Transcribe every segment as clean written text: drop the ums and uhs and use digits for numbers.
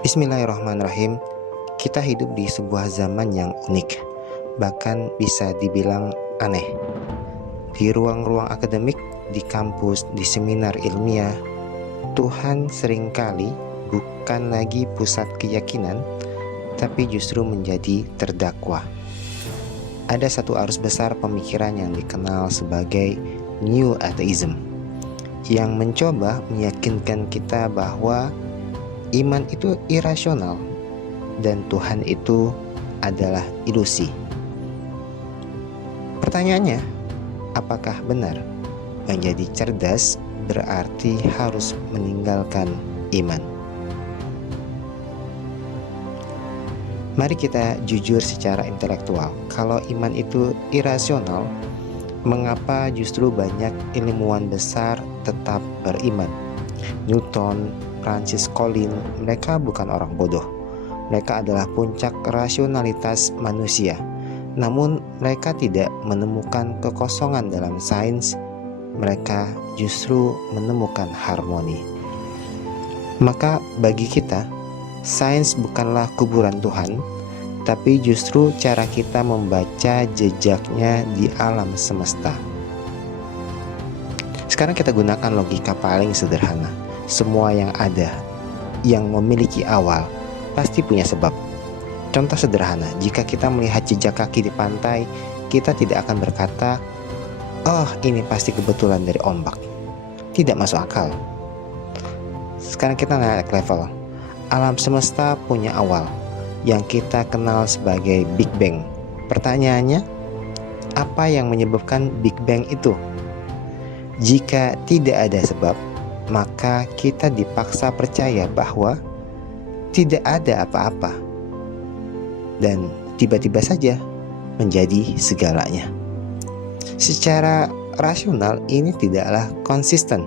Bismillahirrahmanirrahim. Kita hidup di sebuah zaman yang unik, bahkan bisa dibilang aneh. Di ruang-ruang akademik, di kampus, di seminar ilmiah, Tuhan seringkali bukan lagi pusat keyakinan, tapi justru menjadi terdakwa. Ada satu arus besar pemikiran yang dikenal sebagai New Atheism, yang mencoba meyakinkan kita bahwa iman itu irasional dan Tuhan itu adalah ilusi. Pertanyaannya, apakah benar menjadi cerdas berarti harus meninggalkan iman? Mari kita jujur secara intelektual. Kalau iman itu irasional, mengapa justru banyak ilmuwan besar tetap beriman? Newton, Francis Collins, mereka bukan orang bodoh. Mereka adalah puncak rasionalitas manusia. Namun mereka tidak menemukan kekosongan dalam sains. Mereka justru menemukan harmoni. Maka bagi kita, sains bukanlah kuburan Tuhan, tapi justru cara kita membaca jejaknya di alam semesta. Sekarang kita gunakan logika paling sederhana. Semua yang ada, yang memiliki awal, pasti punya sebab. Contoh sederhana, jika kita melihat jejak kaki di pantai, kita tidak akan berkata, "Oh, ini pasti kebetulan dari ombak." Tidak masuk akal. Sekarang kita naik level. Alam semesta punya awal, yang kita kenal sebagai Big Bang. Pertanyaannya, apa yang menyebabkan Big Bang itu? Jika tidak ada sebab, maka kita dipaksa percaya bahwa tidak ada apa-apa dan tiba-tiba saja menjadi segalanya. Secara rasional ini tidaklah konsisten.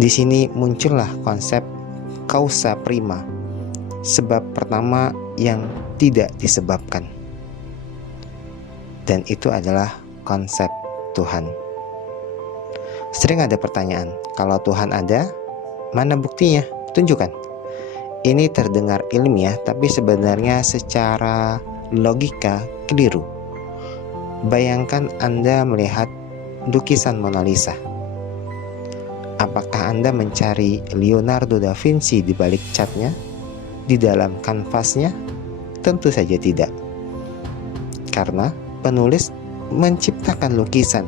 Di sini muncullah konsep causa prima, sebab pertama yang tidak disebabkan. Dan itu adalah konsep Tuhan. Sering ada pertanyaan, kalau Tuhan ada, mana buktinya? Tunjukkan. Ini terdengar ilmiah, tapi sebenarnya secara logika keliru. Bayangkan Anda melihat lukisan Mona Lisa. Apakah Anda mencari Leonardo da Vinci di balik catnya, di dalam kanvasnya? Tentu saja tidak. Karena penulis menciptakan lukisan,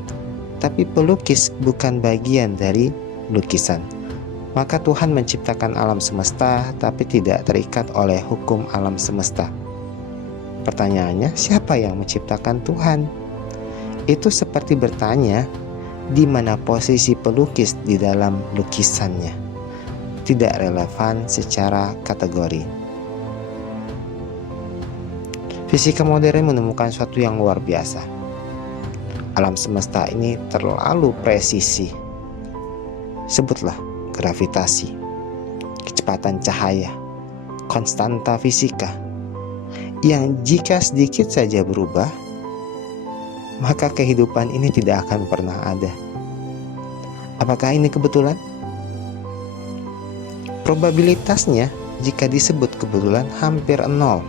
tapi pelukis bukan bagian dari lukisan. Maka Tuhan menciptakan alam semesta, tapi tidak terikat oleh hukum alam semesta. Pertanyaannya, siapa yang menciptakan Tuhan? Itu seperti bertanya, di mana posisi pelukis di dalam lukisannya? Tidak relevan secara kategori. Fisika modern menemukan sesuatu yang luar biasa. Alam semesta ini terlalu presisi. Sebutlah gravitasi, kecepatan cahaya, konstanta fisika, yang jika sedikit saja berubah, maka kehidupan ini tidak akan pernah ada. Apakah ini kebetulan? Probabilitasnya jika disebut kebetulan hampir nol.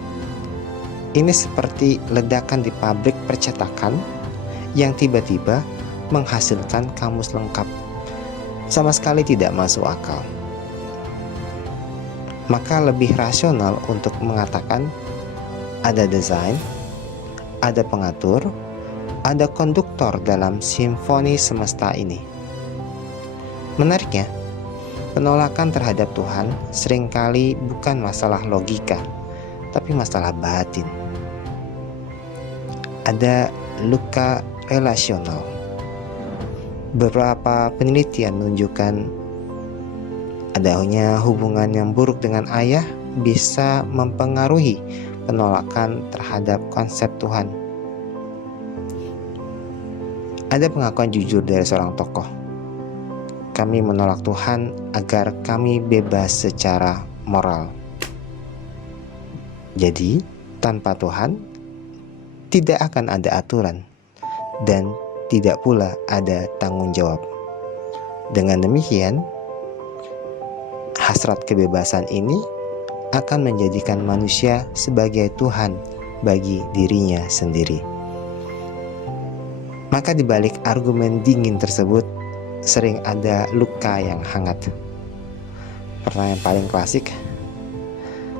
Ini seperti ledakan di pabrik percetakan yang tiba-tiba menghasilkan kamus lengkap. Sama sekali tidak masuk akal. Maka lebih rasional untuk mengatakan ada desain, ada pengatur, ada konduktor dalam simfoni semesta ini. Menariknya, penolakan terhadap Tuhan seringkali bukan masalah logika, tapi masalah batin. Ada luka relasional. Beberapa penelitian menunjukkan adanya hubungan yang buruk dengan ayah bisa mempengaruhi penolakan terhadap konsep Tuhan. Ada pengakuan jujur dari seorang tokoh. Kami menolak Tuhan agar kami bebas secara moral. Jadi, tanpa Tuhan, tidak akan ada aturan dan tidak pula ada tanggung jawab. Dengan demikian, hasrat kebebasan ini akan menjadikan manusia sebagai Tuhan bagi dirinya sendiri. Maka di balik argumen dingin tersebut sering ada luka yang hangat. Pertanyaan paling klasik,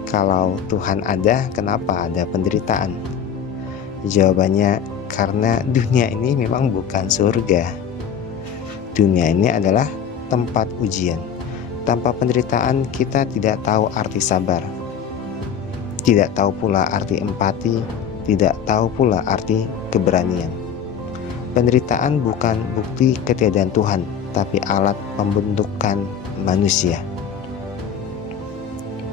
kalau Tuhan ada, kenapa ada penderitaan? Jawabannya, karena dunia ini memang bukan surga. Dunia ini adalah tempat ujian. Tanpa penderitaan kita tidak tahu arti sabar, tidak tahu pula arti empati, tidak tahu pula arti keberanian. Penderitaan bukan bukti ketiadaan Tuhan, tapi alat pembentukan manusia.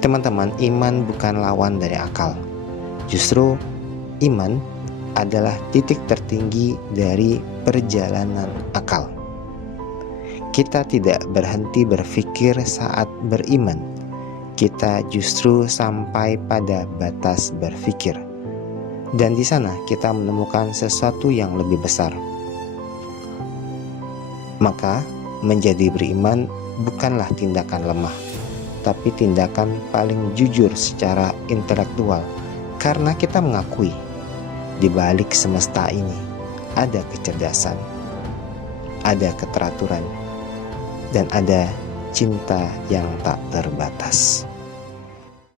Teman-teman, iman bukan lawan dari akal. Justru iman adalah titik tertinggi dari perjalanan akal. Kita tidak berhenti berpikir saat beriman. Kita justru sampai pada batas berpikir. Dan di sana kita menemukan sesuatu yang lebih besar. Maka, menjadi beriman bukanlah tindakan lemah, tapi tindakan paling jujur secara intelektual. Karena kita mengakui, di balik semesta ini ada kecerdasan, ada keteraturan, dan ada cinta yang tak terbatas.